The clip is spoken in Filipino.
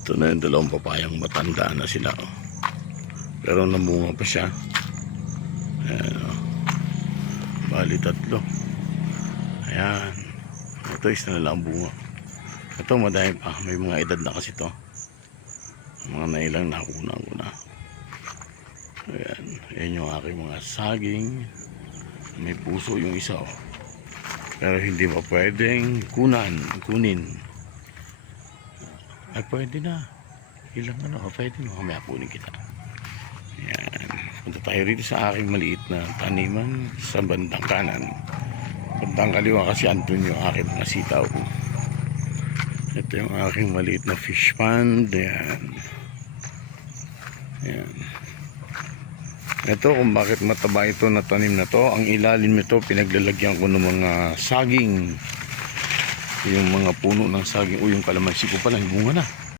Ito na yung dalawang papayang matanda na sila, oh. Pero namunga pa siya. Ayan, oh. Bali tatlo. Ayan. Ito isa na lang bunga. Ito madami pa. May mga edad na kasi to. Mga nailang nakuna ko na. Ayan. Ayan yung aking mga saging. May puso yung isa, oh. Pero hindi pa pwedeng kunin. Ay pwede na. Ilang pwede na. Mamaya kunin kita. Ayan. Punta tayo rito sa aking maliit na taniman sa bandang kanan. Bandang kaliwa kasi andun yung aking mga sitaw. Ito yung aking maliit na fish pond. Ayan. Ayan. Ito kung bakit mataba ito na tanim na to. Ang ilalim nito pinaglalagyan ko ng mga saging. Yung mga puno ng saging. O yung kalamansi ko pala, bunga na.